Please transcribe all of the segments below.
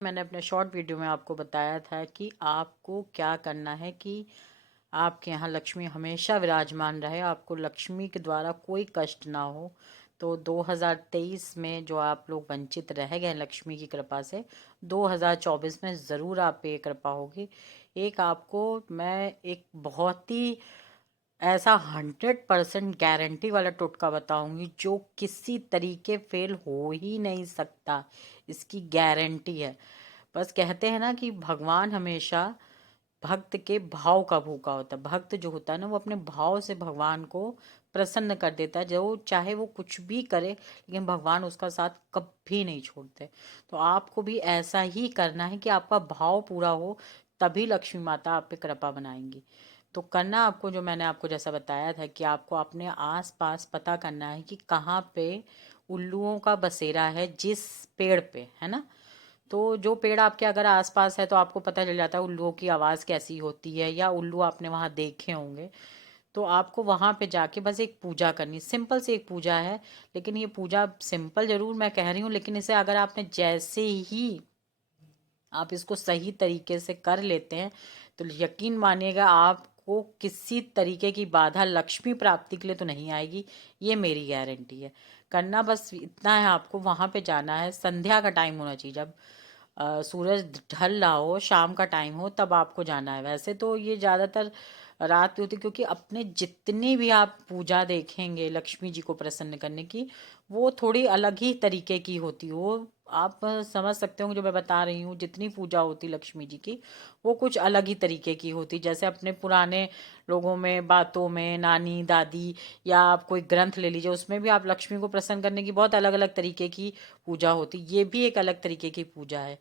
मैंने अपने short video में आपको बताया था कि आपको क्या करना है कि आपके यहाँ लक्ष्मी हमेशा विराजमान रहे, आपको लक्ष्मी के द्वारा कोई कष्ट ना हो। तो 2023 में जो आप लोग वंचित रह गए लक्ष्मी की कृपा से, 2024 में ज़रूर आप पे ये कृपा होगी। एक आपको मैं एक बहुत ही ऐसा 100% गारंटी वाला टोटका बताऊंगी जो किसी तरीके फेल हो ही नहीं सकता, इसकी गारंटी है। बस कहते हैं ना कि भगवान हमेशा भक्त के भाव का भूखा होता है। भक्त जो होता है ना, वो अपने भाव से भगवान को प्रसन्न कर देता है। जो चाहे वो कुछ भी करे, लेकिन भगवान उसका साथ कभी नहीं छोड़ते। तो आपको भी ऐसा ही करना है कि आपका भाव पूरा हो, तभी लक्ष्मी माता आप पे कृपा बनाएंगी। तो करना आपको जो मैंने आपको जैसा बताया था कि आपको अपने आस पास पता करना है कि कहाँ पे उल्लुओं का बसेरा है, जिस पेड़ पे है ना। तो जो पेड़ आपके अगर आसपास है तो आपको पता चल जाता है उल्लुओं की आवाज़ कैसी होती है, या उल्लू आपने वहाँ देखे होंगे। तो आपको वहाँ पे जाके बस एक पूजा करनी, सिंपल सी एक पूजा है। लेकिन ये पूजा सिंपल जरूर मैं कह रही हूँ, लेकिन इसे अगर आपने जैसे ही आप इसको सही तरीके से कर लेते हैं तो यकीन मानिएगा आपको किसी तरीके की बाधा लक्ष्मी प्राप्ति के लिए तो नहीं आएगी, ये मेरी गारंटी है। करना बस इतना है, आपको वहाँ पे जाना है, संध्या का टाइम होना चाहिए, जब सूरज ढल रहा हो, शाम का टाइम हो, तब आपको जाना है। वैसे तो ये ज़्यादातर रात में होती, क्योंकि अपने जितनी भी आप पूजा देखेंगे लक्ष्मी जी को प्रसन्न करने की, वो थोड़ी अलग ही तरीके की होती। वो आप समझ सकते हो जो मैं बता रही हूँ, जितनी पूजा होती लक्ष्मी जी की, वो कुछ अलग ही तरीके की होती। जैसे अपने पुराने लोगों में, बातों में, नानी दादी, या आप कोई ग्रंथ ले लीजिए, उसमें भी आप लक्ष्मी को प्रसन्न करने की बहुत अलग अलग तरीके की पूजा होती। ये भी एक अलग तरीके की पूजा है।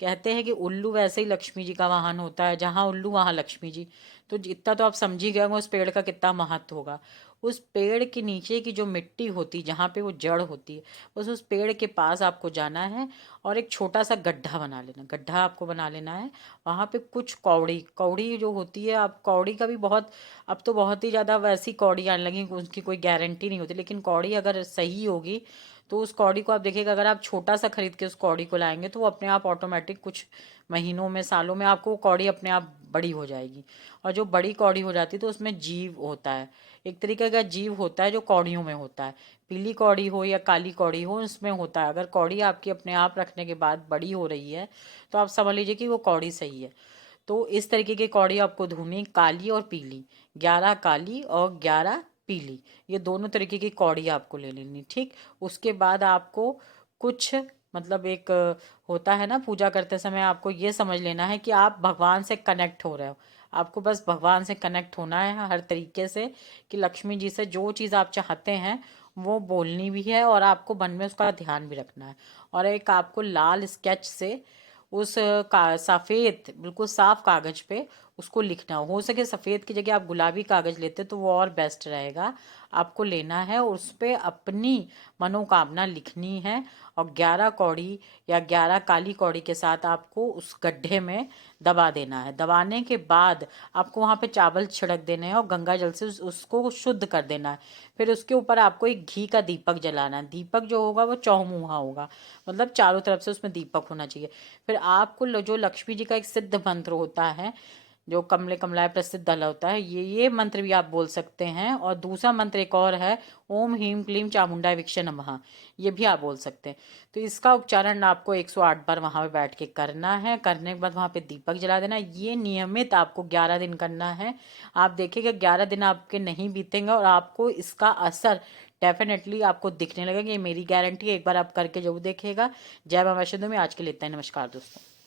कहते हैं कि उल्लू वैसे ही लक्ष्मी जी का वाहन होता है, जहाँ उल्लू वहाँ लक्ष्मी जी। तो इतना तो आप समझ ही गए होंगे उस पेड़ का कितना महत्व होगा। उस पेड़ के नीचे की जो मिट्टी होती, जहाँ पे वो जड़ होती है, बस उस पेड़ के पास आपको जाना है और एक छोटा सा गड्ढा बना लेना, गड्ढा आपको बना लेना है। वहाँ पे कुछ कौड़ी कौड़ी जो होती है, आप कौड़ी का भी बहुत, अब तो बहुत ही ज़्यादा वैसी कौड़ी आने लगी, उसकी कोई गारंटी नहीं होती, लेकिन कौड़ी अगर सही होगी तो उस कौड़ी को आप देखिएगा, अगर आप छोटा सा खरीद के उस कौड़ी को लाएंगे तो वो अपने आप ऑटोमेटिक कुछ महीनों में, सालों में आपको वो कौड़ी अपने आप बड़ी हो जाएगी। और जो बड़ी कौड़ी हो जाती है तो उसमें जीव होता है, एक तरीके का जीव होता है जो कौड़ियों में होता है। पीली कौड़ी हो या काली कौड़ी हो, उसमें होता है। अगर कौड़ी आपकी अपने आप रखने के बाद बड़ी हो रही है तो आप समझ लीजिए कि वो कौड़ी सही है। तो इस तरीके की कौड़ी आपको ढूंढनी, काली और पीली, 11 काली और 11 पीली, ये दोनों तरीके की कौड़ी आपको ले लेनी। ठीक, उसके बाद आपको कुछ, मतलब एक होता है ना, पूजा करते समय आपको ये समझ लेना है कि आप भगवान से कनेक्ट हो रहे हो। आपको बस भगवान से कनेक्ट होना है हर तरीके से, कि लक्ष्मी जी से जो चीज़ आप चाहते हैं वो बोलनी भी है, और आपको मन में उसका ध्यान भी रखना है। और एक आपको लाल स्केच से उस का सफ़ेद बिल्कुल साफ कागज पे उसको लिखना हो सके सफ़ेद की जगह आप गुलाबी कागज लेते तो वो और बेस्ट रहेगा। आपको लेना है और उस पे अपनी मनोकामना लिखनी है, और 11 कौड़ी या 11 काली कौड़ी के साथ आपको उस गड्ढे में दबा देना है। दबाने के बाद आपको वहाँ पे चावल छिड़क देने हैं और गंगा जल से उसको शुद्ध कर देना है। फिर उसके ऊपर आपको एक घी का दीपक जलाना है। दीपक जो होगा वो चौमुहा होगा, मतलब चारों तरफ से उसमें दीपक होना चाहिए। फिर आपको जो लक्ष्मी जी का एक सिद्ध मंत्र होता है, जो कमले कमलाय प्रसिद्ध दल होता है, ये मंत्र भी आप बोल सकते हैं। और दूसरा मंत्र एक और है, ओम ह्रीम क्लीम चामुंडा विक्षे नमः, ये भी आप बोल सकते हैं। तो इसका उच्चारण आपको 108 बार वहाँ पे बैठ के करना है। करने के बाद वहाँ पे दीपक जला देना है। ये नियमित आपको 11 दिन करना है। आप देखिएगा 11 दिन आपके नहीं बीतेंगे और आपको इसका असर डेफिनेटली आपको दिखने लगेगा। ये मेरी गारंटी है, एक बार आप करके जरूर देखिएगा। जय मां वैष्णो देवी। आज के लिए इतना ही। नमस्कार दोस्तों।